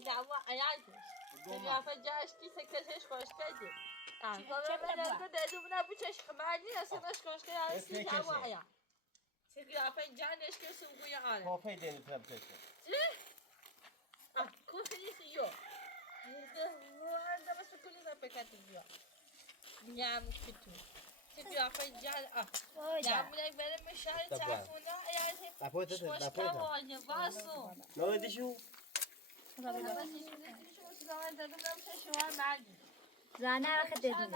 جوا عيالك يا فجأة اشتي سكتش خوشكدي فما بدو نبوچش خمالي اسمش خوشكدي استی جوا عيال يا فجأة نشكي سمقويا على کافه دینی تبتش كوفي سيو هذا بس كل ما بكاتب يا مكتو يا فجأة يا ملك بلا مشاهد تعرفونا يا خوشكدي باسو نه دیشو زانه وقت دیدیم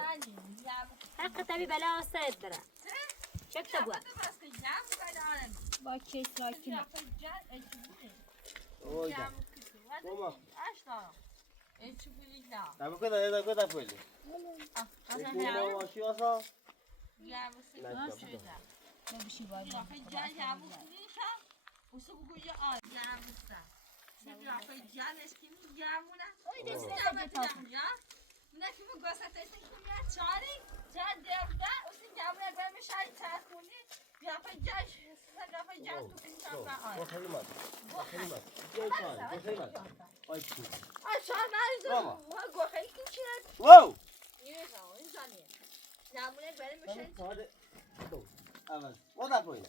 هر کتابی بلا آسایت داره چه کتاب با چه ساکنه اویدا ماما چی بودی نه نبی کدا پولی ماما واشی آسا یا مسیح نبشی باید جان یا مسیح وسو بگویی آن یا مسیح سیبیا فای جانش کی میگمونه یا نه کی میگوسه تیستی کمیه چاری چار دیودا اسی گمونه گم شای چارکونی یا فای جاش سگا فای جاش تو کنی آن خیلی جای چای خیلی آی چی آشان نایزو گو خیلی کیچه واو نیوزا اینجانی گمونه بریم میشه ساده دو اول ودا پولی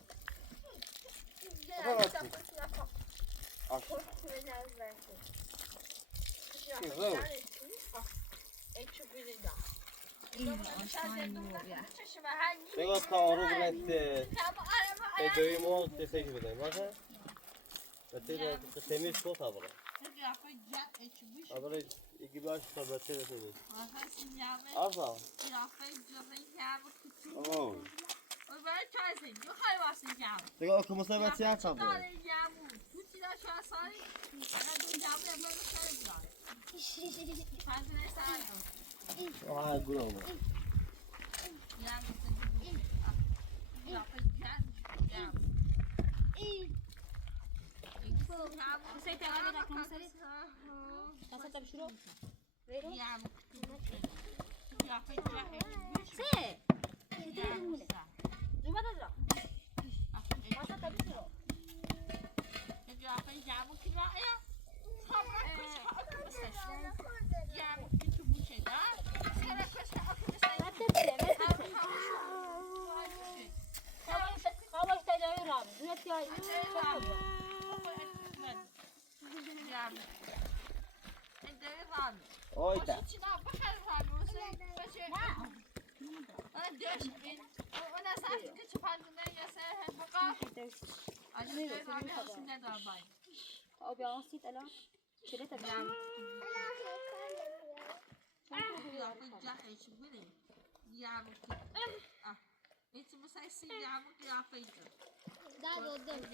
بگو تعارض نت ادویمو تسیج بده باشه بتیره تمیز تو تابره آبره یکی باش تا بتیره تو بده آفا اوه بگو که مصیبتی هم تابره آه گروه سيت على ذاك المصري تصدق بشرو غيره سي زما تزرع ما تصدق بشرو خلاص تجاوز رام دلوقتي اویدا أبي أنصت ألا شريت أبي انت مسايسي يا عمك يا فيجر ده قدام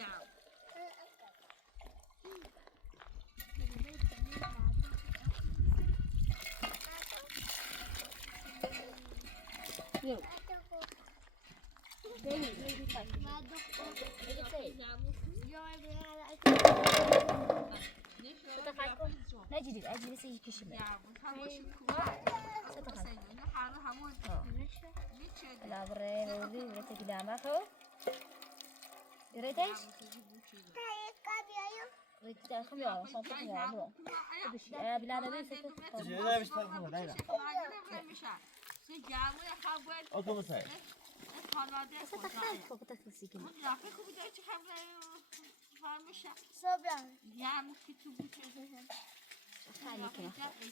يو نجد أجي بس يكشف لا بري ودي وريتك دامه خو ريتش ريتك خم يا صوتك يا بلو بش بلا نبي سكت لا مش تفهم دايره اوكي مساي ستخاف فوق تفسيكين صبرا يا مكتوب خليك يا أخي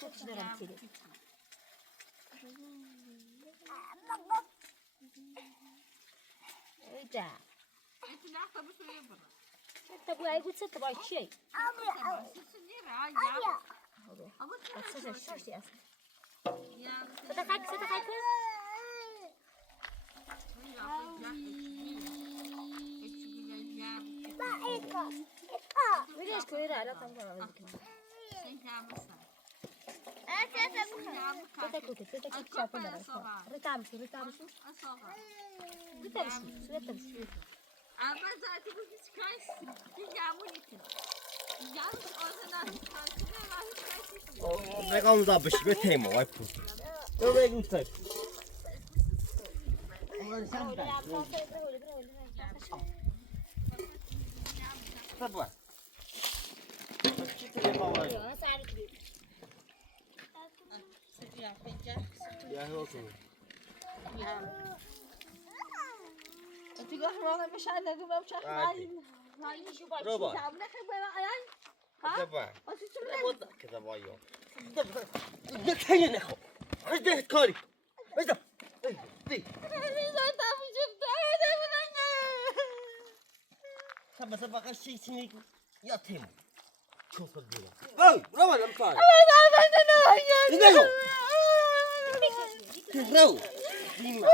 كنت تدرم كده رجع انت ناقصه بس يبرا انت ابوي يقول ست باي شيء بس شو شو ستخاك وليش كويرة لا تنظر تتكوت شافنا رتابشو أما ذاتي بس كايس يجامونيك يجامون أذنات كايس بگم دابش بتیمو وایپو تو بگو تا طب زیافه جان یا هوکو تو گفت ما میشه نگم چه خالی نایشو باش روبا تعمل خیلی عیان دبا آتی تو دبا كذا بايو دبا نتهيا نخو خذ كاري اذا دي سبا سبا قشي سنيك يا تيم شوف الدنيا اوي روى الامطار اذا هو تهرو ديما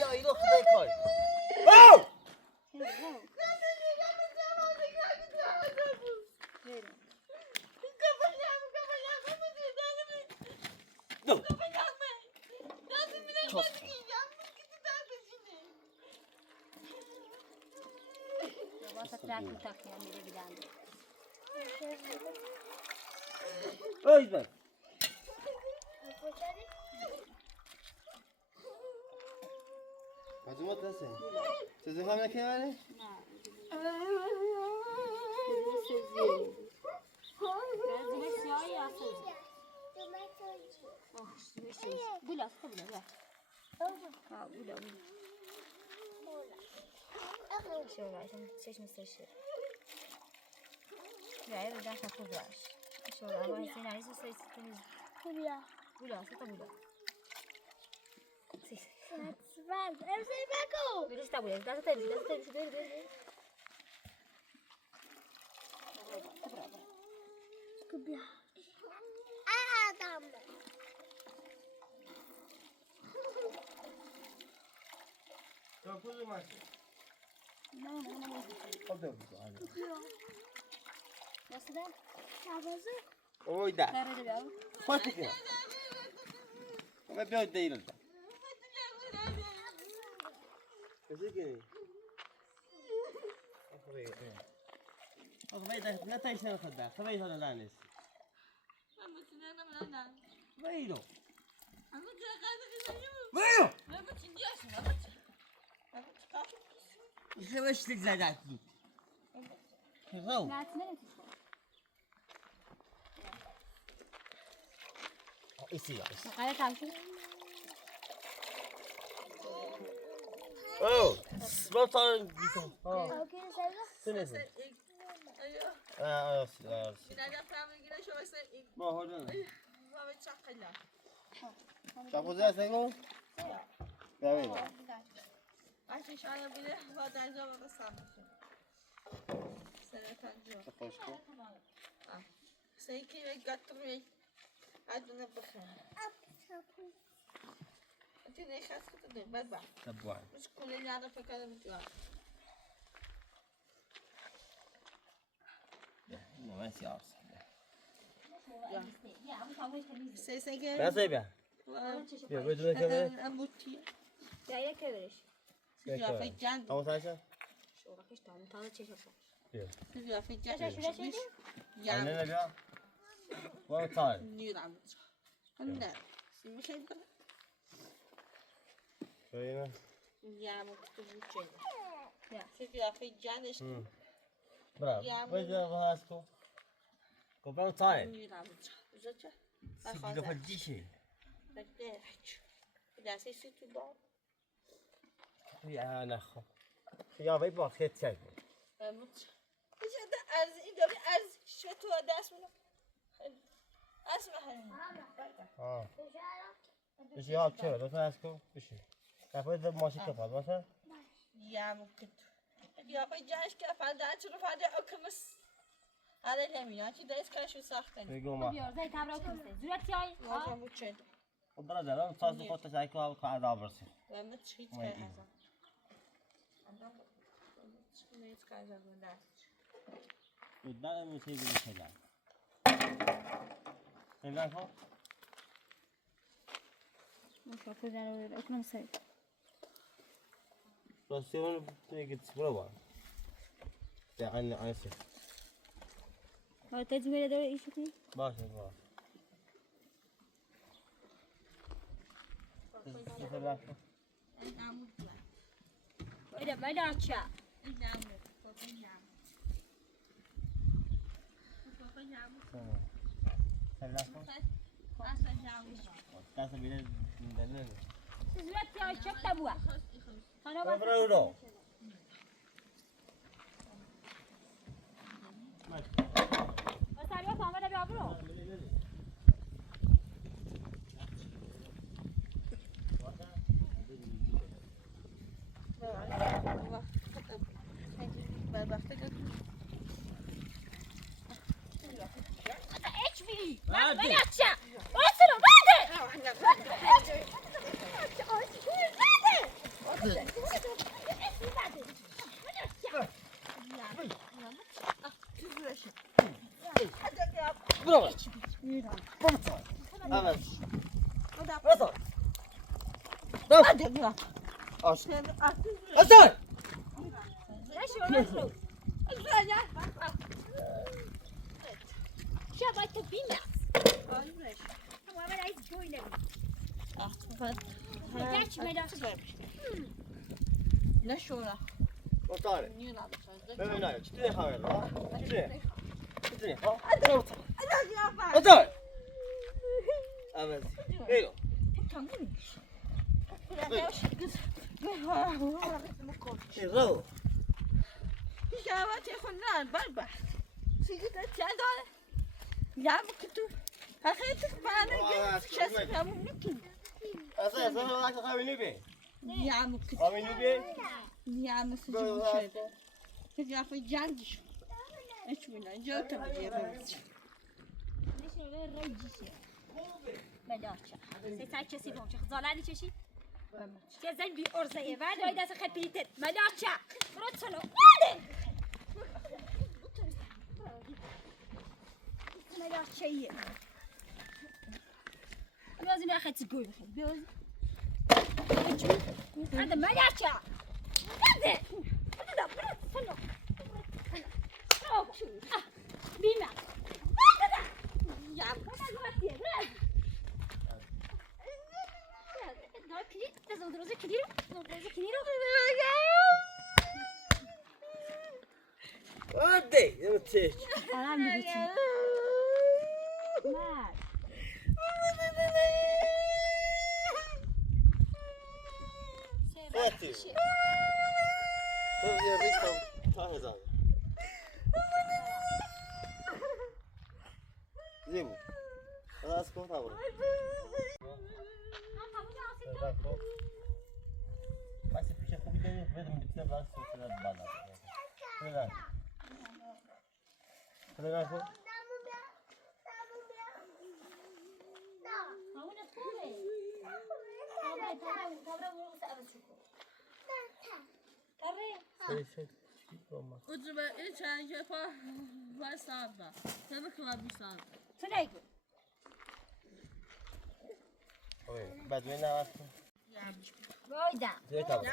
يا يروح ذي كاري اوه دو واسه تراکتور تاکیه میره بیدن اوه بس مجموعة تسعين تزيد خامنة كم يعني؟ بولا بولا شو عشان شيش مستشير لا يبدأ داخل خضراش شو أبغى يصير عليه سوسيس تنز بولا بولا ستا بولا بيرش تابولا ده تاني ده تاني شو ده كبيا آدم تو كل ما لا قدام بس ده اوه ده ده ده فاتك يا ما بيو ديل ده كذي أخوي ده لا تعيش أنا خدها خبي هذا لانس وينو وينو خبيش لك زادات غو لا تمنى يصير قالت عمشي اوه ما صار بيسون سنة ما هو ده تابو زي سيكون يا ويلي عشان شاية بله بعد عجبه بس عمشي سنة تانجو تقشكو سيكي ويقطري عدنا بخير انت ليش خاصك تدير بابا تبوان مش كل اللي يعرفك انا بتوعك ما سيارة سيسيجي لا سيبها يا بدون كذا اموتي جايه كبرش يا فجان أول حاجة شو راكش تعمل تعال تشوف يا فجان يا أنا نبيع وطال نير عم لا مش هيبقى شوينا يا مكتوب شيء يا فجان ايش برافو وين هاسكو كوبا طال نير عم زوجة سيدي فجيشي بديش لا سيسيتو دار يا نخو يا بيبا خيت شايف اموت ايش هذا ارز ايدوري ارز شتو هذا اسمه اسمه اه ايش يا تشو لو هاسكو ايش كيف ماشي كيف مثلا يا ممكن يا فجاش كيف هذا تشوف هذا اكمس على اليمين هاتي دايس كاش ساختن بيقول ما بيور زي تابلو كمسه زورك جاي واجه متشد برادر انا صار خطه زيكو او قاعد ابرسي وما تشيت كاي هذا عندهم تشيت كاي هذا ولا قدام مسيب الكلام تلاقوا مش فاكر انا اكمل سي بس يوم تيجي تسبروا يعني انا سي هو تجميل ده ايش فيه باشا تلاقوا النعم وإذا ما دعتشا النعم فوق النعم اصلا جامش دست بیره دننه زورت یا چپ تبوا خانم برو رو سریع فهمه بیا برو ايش في؟ بلاش وصلوا برو evet Nasıl? Nasıl? Aç. Açsana. شباب تبينا هو عمل عايز جوينا مداش مداش نشورا Otur. نينا بس Böyle ne? Çıtı kahve la. Çıtı. Çıtı. Ha? انا Otur. Evet. Gel. Gel. جاواتي خنان بربح سيجت تشادون يا مكتو اخيتك معنا قلت شاسف يا ممكن Asıl sen bana kahve ne be? يا مكتو Kahve ne be? يا مسجون شاد تجي في جانجش ايش ولا جوت بجيبس مداش سيساي كسي بوم شيخ زالاني كشي جزن بي أرزه بعد وايد أسا خبيتت مداش برد سلو مداش شيء لازم يا أخي تقول بخير هذا مداش هذا برد سلو بيما يا Hadi. Evet. Hadi. Ya biz tam hezar. Zemu. Ana skor ta bura. Mas se puxa comida mesmo, de que vai ser tirado de banana. Verdade. Verdade. Şey, olmaz. Ucuma içen yapar var sağda. Sana kılavuz sağda. Tüneygi. Oy, badwena aslında. Boyda. Zeyt abi.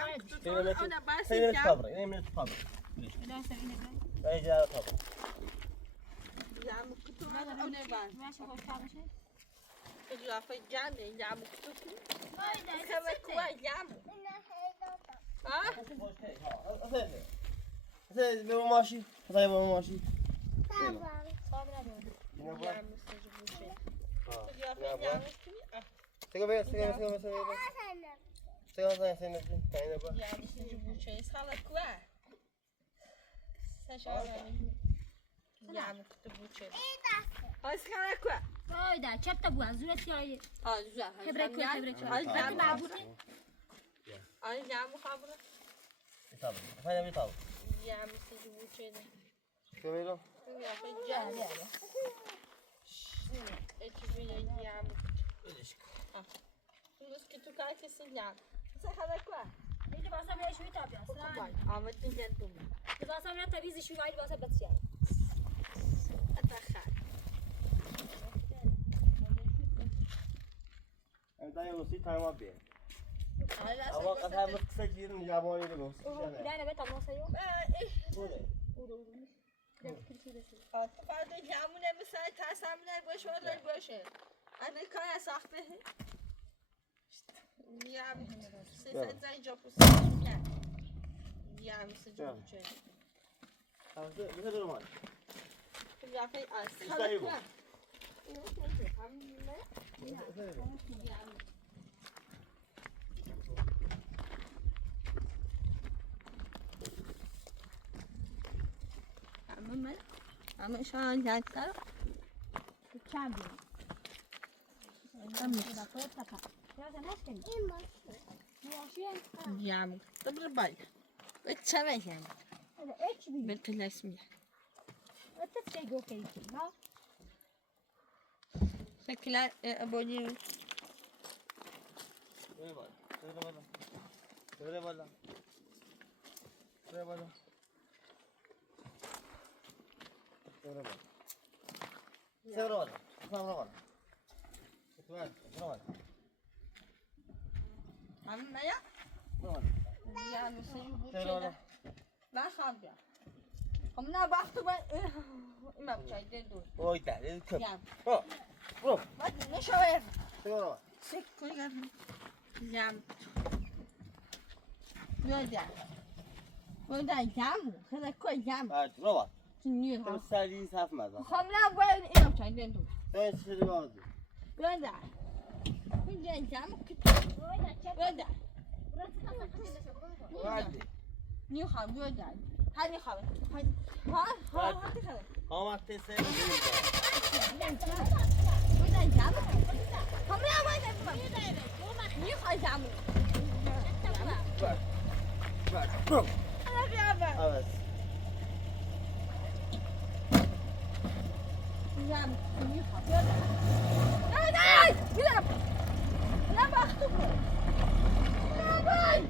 Ona bas Senin ya. tabra, yemin tabra. Biraz sevine ben. Ben cevap tabra. Ya muktu ona bas. ماشي خوش كامل شيء. Ya fi jani ya muktu. Boyda. Kama kuwa ya. Ha? Sen ben maaşı, hadi ben maaşı. Sabra diyorum. Yine bu. Ya mesajı bu şey. Ya fi Ya ya bu. muktu. Sigara, sigara. Sigara sen yine bak. Ya mesajı bu şey. Sala kuwa. Sen şahane. Ya muktu bu şey. Ha sana kuwa. Boyda. Çatta bu azıcık ya. Ha güzel. Hebrek koy hebrek. Ay ya Hadi muktu. ben Ay ya mukabra. Tabra. Efendim bir tabra. Ya mesajı bu şey. Sigara. Ya fi jani. Ekibi ya muktu. Bunun ki tu kai kesin ya. Sen hala kuwa. Şimdi basa bir şey tabii. Vay, Ahmet de geldi mi? Basa bir tabii şu gayet basa bet ya. Atakhar. Dayı olsun tamam bir. Hala Ama kafamız kısa girin yabani de olsun. Yani bet Allah sayıyor. Bu ne? فردا جمونه مثل تصمیم باشه ولی باشه اگه کار سخته میام سه زن جا پوست میام مثل جو چه Hazır, ne kadar var? قیافه آسیب. اشتایی بود. همه شان جدتر. چند بیم؟ جامد. طب البال. بتسمعين. بنت الاسمية. شكلها ابوني. عم يا. يا مسيب كده. لا خابيا. همنا باختو با ما بچايدن دور. اوي تعال كم. يا. برو. ما نشوي. برو. سك كل جام. بيودا. بيودا جام. خذ كل جام. برو. تنير. تو سالي صاف مزه. همنا با ما بچايدن دور. تو شروع باز. بيودا. بيودا جام كت. بيودا. وادي. نيو خام بيودا. هذه خام. ها هذه خام. ها وقت سر می‌دیم. بيودا جام. همنا با نيو خام جام. برو. انا بيابا. آواز. جام. نيو خام بيودا. لا بيلعب. لا باخذه. لا باي.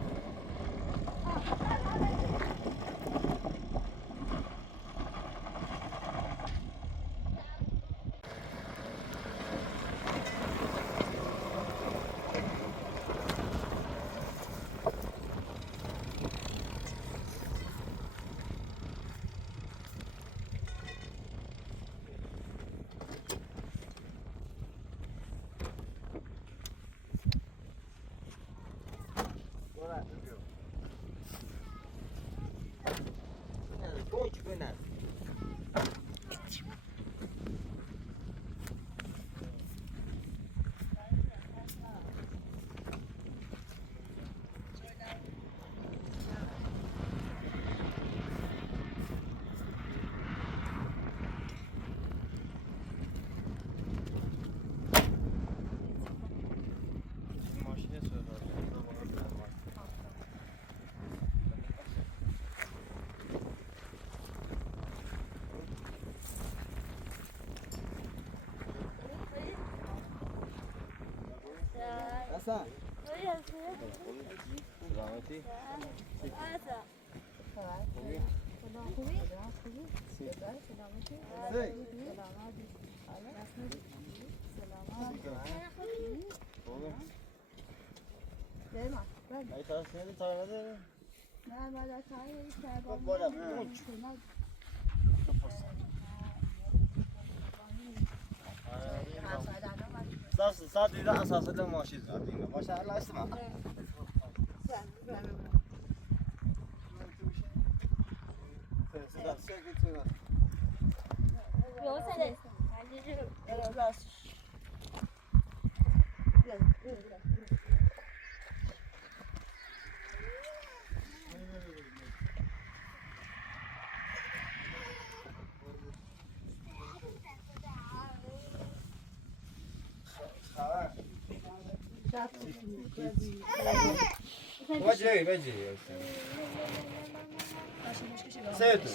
حسن سلامتی ای طرف سنی طرف نداره؟ نه بعد خب بالا اونچ صار دیده اساسا ماشین زدیم ماشاءالله اسمع بجی سیدو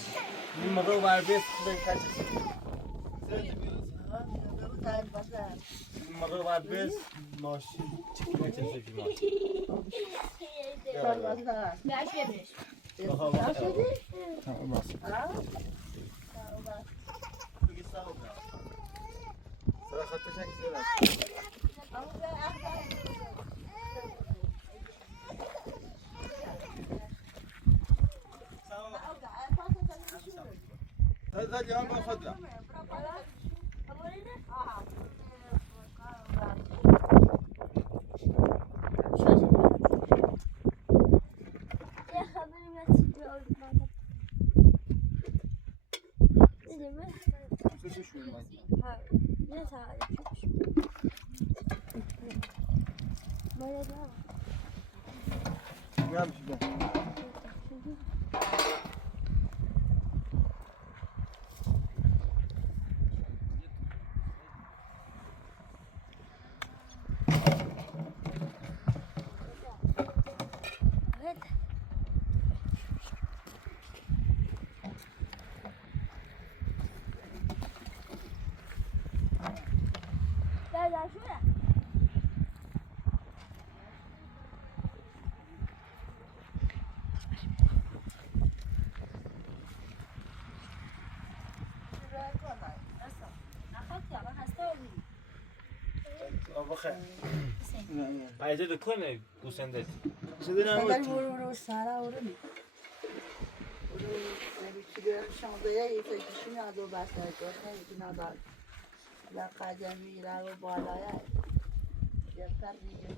این رو بر بیست خودن کچه این رو بر بیست ماشین چی کچه سیدی ماشین سرا خطه شکل هذا اليوم باخذ له ها نه تا باید Ayrıca da kone bu sende. Sandal vurur sara vurur mu? شانزده یکیشی میاد و بس نگاه یکی ندار یا قدمی را و بالایه یا پر دیگه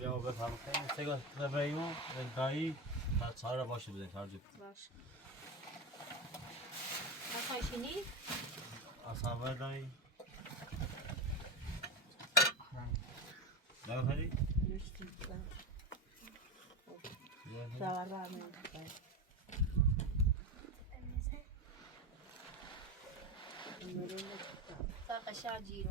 یا بفرمایید سگا نبریمو گاهی تا چهار باشه بزنید هرجا باش نخواهیشینی؟ اصابه دایی نه بخری؟ شاور برمی تا قشار جیرو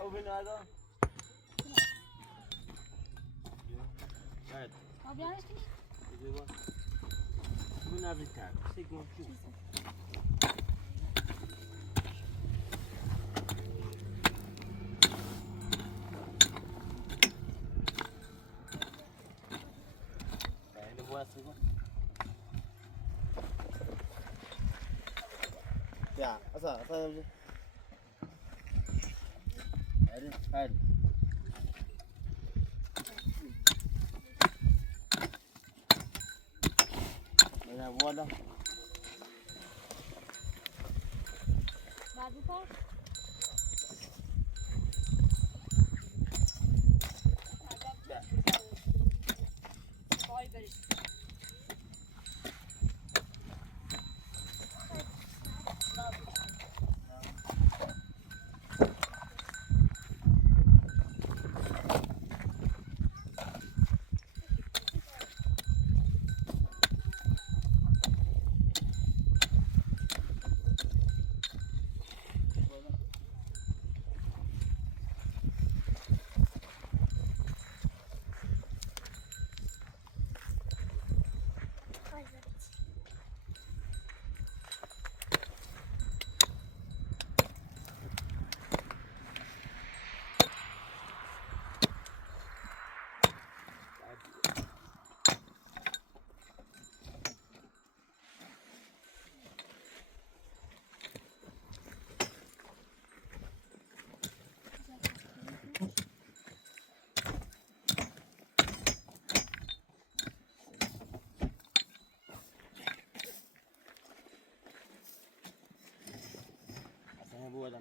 أبو بن هذا من هذا التعب سيكون شوف يعني بواسطة يا أصلا هادي ولا بعد بكره ولا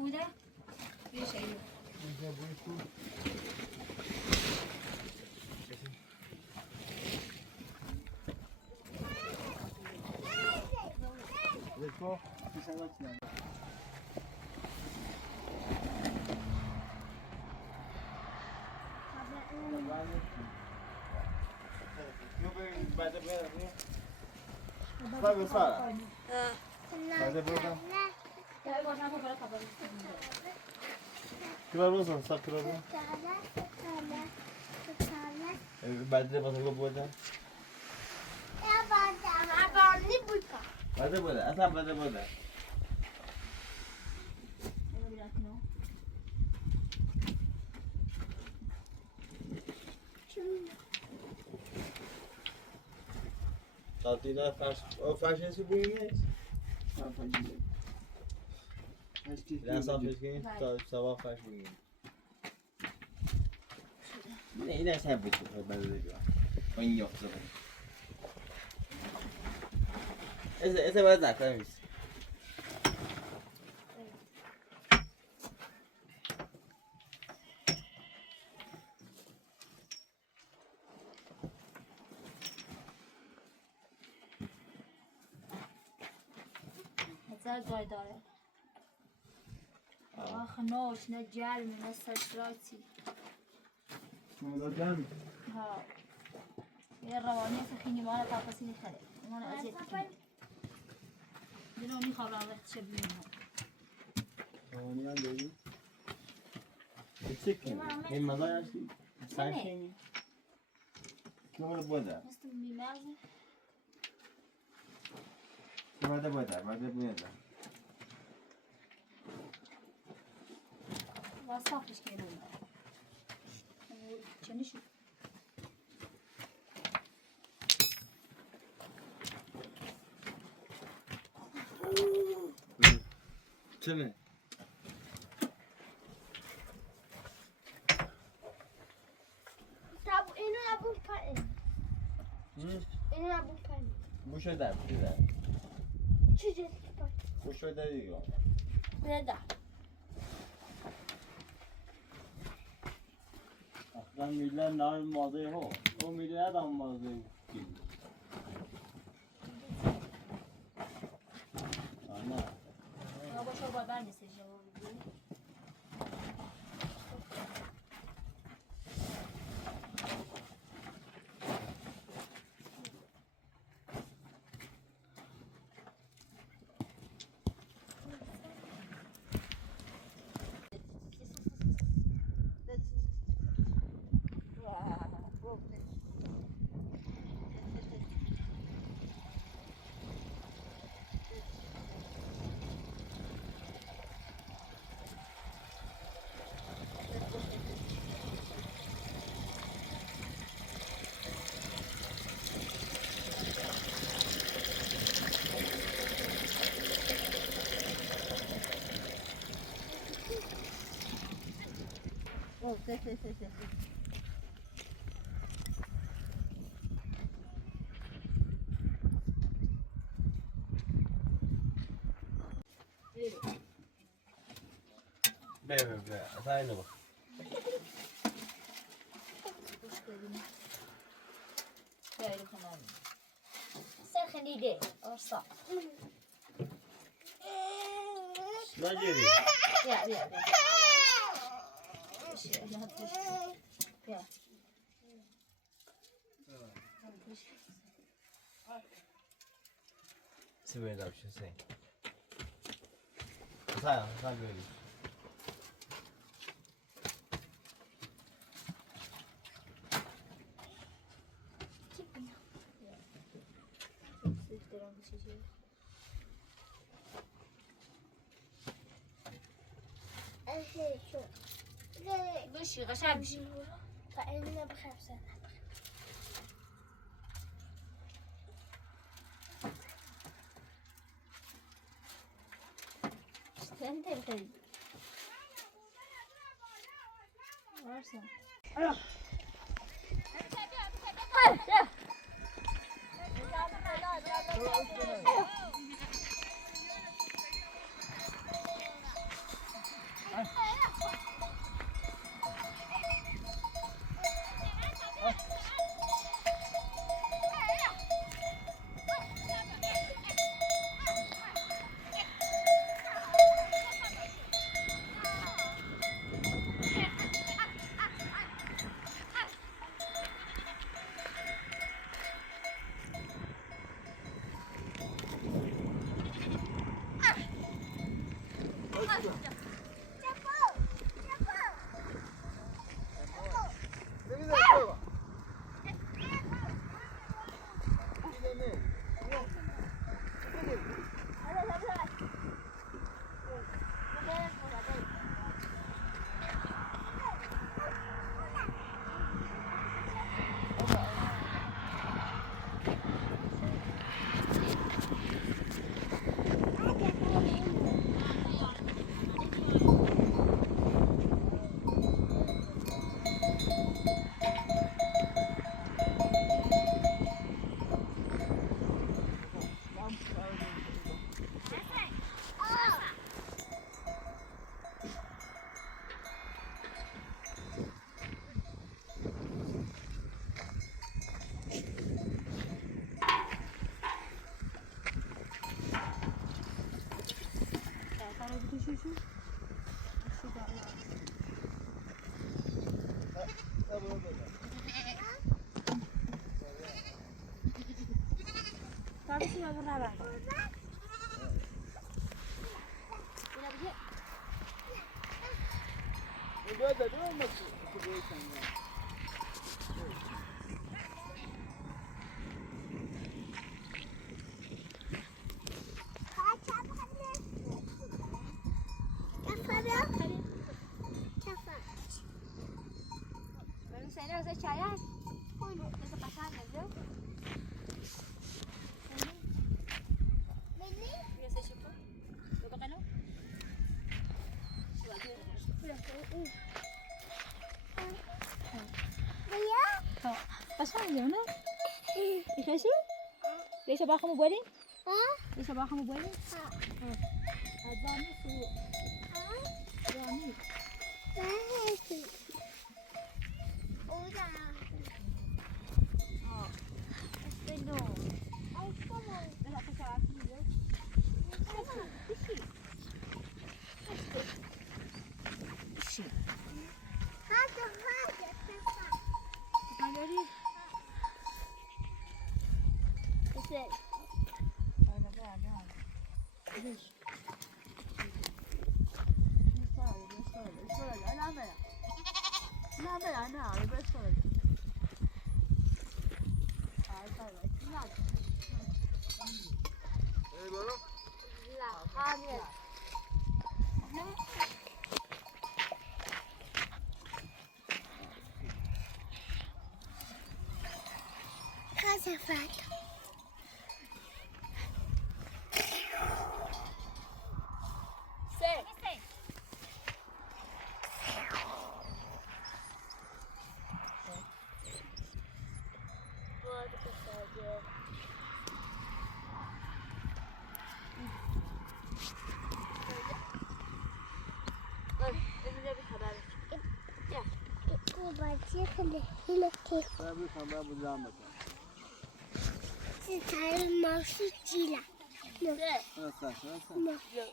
خوده بیشه كبار وصل صار كبار بعد اللي بطل بوده بعد بوده أصلا بعد بوده تعطينا فاش يسوي لا صافي كاين سوا فاش بوين اینه سر بود بلده این یافته بود ese باید نکنه میشه هزار گای داره آخ نوش نه جرمی نه سجراتی ها یه روانی است خیلی مال پاپاسی نخره ایمان ازیت کنه دیگه میخوام وقت شب میمونم روانی هم داری؟ چک کنی؟ این مزای هستی؟ سنشینی؟ که اونو بوده؟ مستم میمازه باده بوده واسافش که روم چه نشد چمه؟ Tabu, اینو نبود پایین. اینو نبود پایین. بوشو در چی جدی پایین؟ بوشو در دیگه بده. اصلا میله نام مازه ها تو میله ندام مازه کی آنا یا با شو بابا نیست جواب به اصلا اینو با خیلی کنم سرخنیده آرسا نجیری بیا بیا بیا بیا چی باید آبشه سی سایا بگیر شو. بشی قشنگ بشی تا اینو بخرم سر. انت الخيل وارسا Tabii ki buna bak. Burada değil mi? Burası. Benim seni özel çayar. Nasıl kaşar yazıyor? Biasa siapa? Bapak kanu? Pasal dia mana? Dikasih? Dia sabah kamu buat ni? Dia sabah kamu buat ni? Azam ni tu. Azam ni. Dah nak pasal aku dia.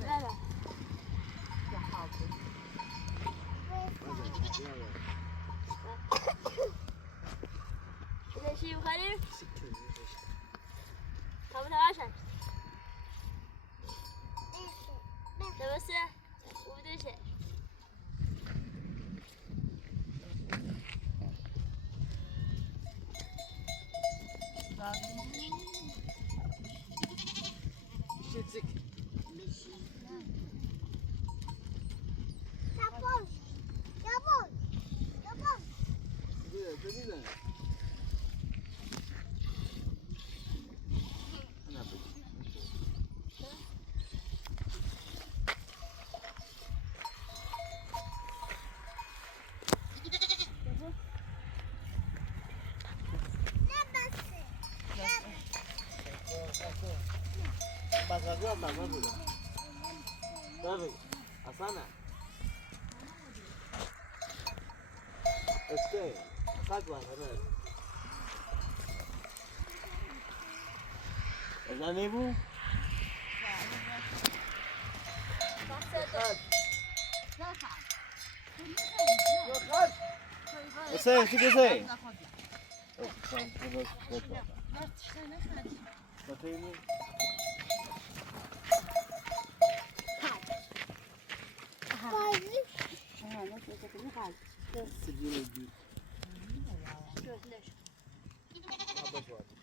Dari. Bagagua bagua dulu. Dari asana. Sagwa sana. Ezan ibu. Ese, ¿qué ese? Şöyle.